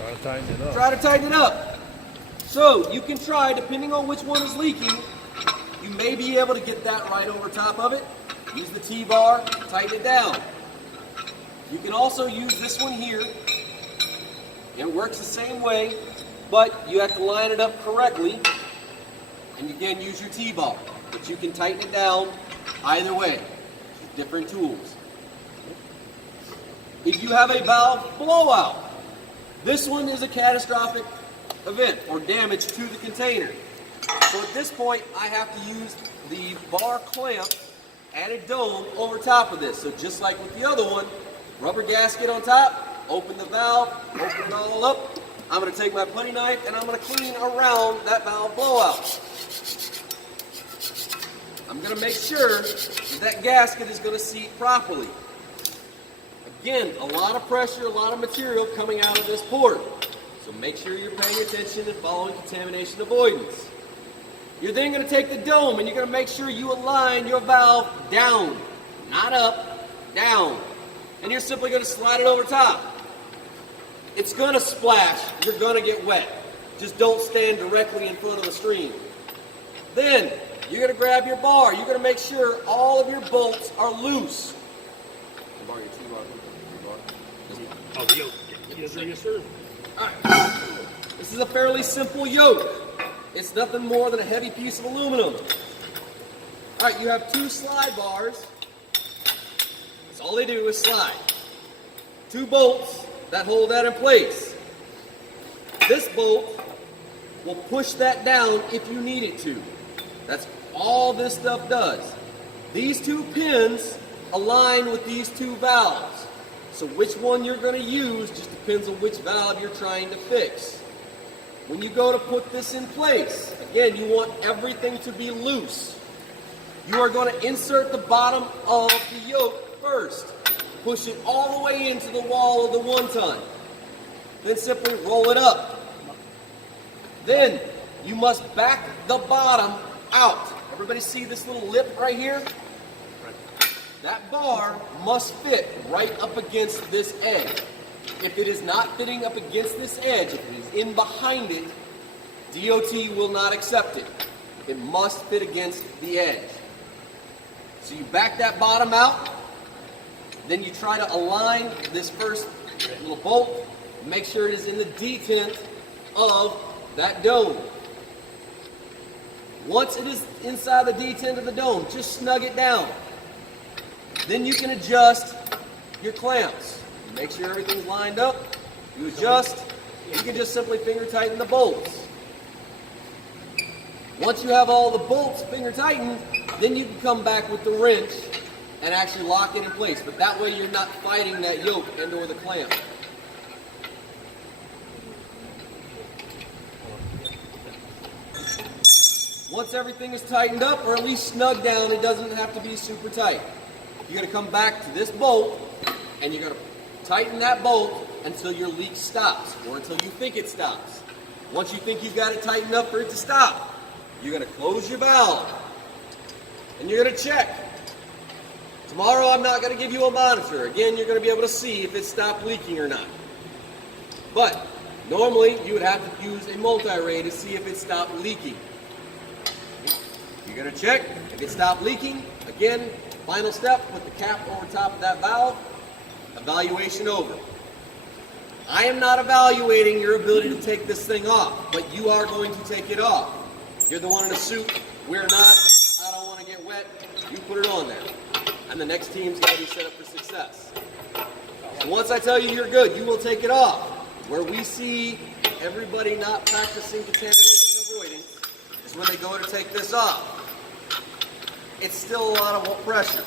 Try to tighten it up. Try to tighten it up. So you can try, depending on which one is leaking, you may be able to get that right over top of it. Use the T-bar, tighten it down. You can also use this one here. It works the same way, but you have to line it up correctly. And again, use your T-bar. But you can tighten it down either way. Different tools. If you have a valve blowout, this one is a catastrophic event or damage to the container. So at this point, I have to use the bar clamp and a dome over top of this. So just like with the other one, rubber gasket on top, open the valve, open it all up. I'm going to take my putty knife and I'm going to clean around that valve blowout. I'm going to make sure that gasket is going to seat properly. Again, a lot of pressure, a lot of material coming out of this port. So make sure you're paying attention and following contamination avoidance. You're then going to take the dome and you're going to make sure you align your valve down, not up, down. And you're simply going to slide it over top. It's going to splash. You're going to get wet. Just don't stand directly in front of the stream. Then you're going to grab your bar. You're going to make sure all of your bolts are loose. Oh, the yoke. Yes, sir. Yes, sir. All right. This is a fairly simple yoke. It's nothing more than a heavy piece of aluminum. All right, you have two slide bars. That's all they do is slide. Two bolts that hold that in place. This bolt will push that down if you need it to. That's all this stuff does. These two pins align with these two valves. So which one you're going to use just depends on which valve you're trying to fix. When you go to put this in place, again, you want everything to be loose. You are going to insert the bottom of the yoke first. Push it all the way into the wall of the 1-ton. Then simply roll it up. Then you must back the bottom out. Everybody see this little lip right here? That bar must fit right up against this edge. If it is not fitting up against this edge, if it is in behind it, DOT will not accept it. It must fit against the edge. So you back that bottom out, then you try to align this first little bolt, make sure it is in the detent of that dome. Once it is inside the detent of the dome, just snug it down. Then you can adjust your clamps. Make sure everything's lined up. You adjust. You can just simply finger tighten the bolts. Once you have all the bolts finger tightened, then you can come back with the wrench and actually lock it in place. But that way you're not fighting that yoke and or the clamp. Once everything is tightened up, or at least snug down, it doesn't have to be super tight. You're going to come back to this bolt and you're going to tighten that bolt until your leak stops, or until you think it stops. Once you think you've got it tightened up for it to stop, you're going to close your valve, and you're going to check. Tomorrow I'm not going to give you a monitor. Again, you're going to be able to see if it stopped leaking or not. But normally you would have to use a multi-ray to see if it stopped leaking. You're going to check if it stopped leaking. Again, final step, put the cap over top of that valve. Evaluation over. I am not evaluating your ability to take this thing off, but you are going to take it off. You're the one in a suit. We're not. I don't want to get wet. You put it on there. And the next team's got to be set up for success. So once I tell you you're good, you will take it off. Where we see everybody not practicing contamination avoidance is when they go to take this off. It's still a lot of pressure.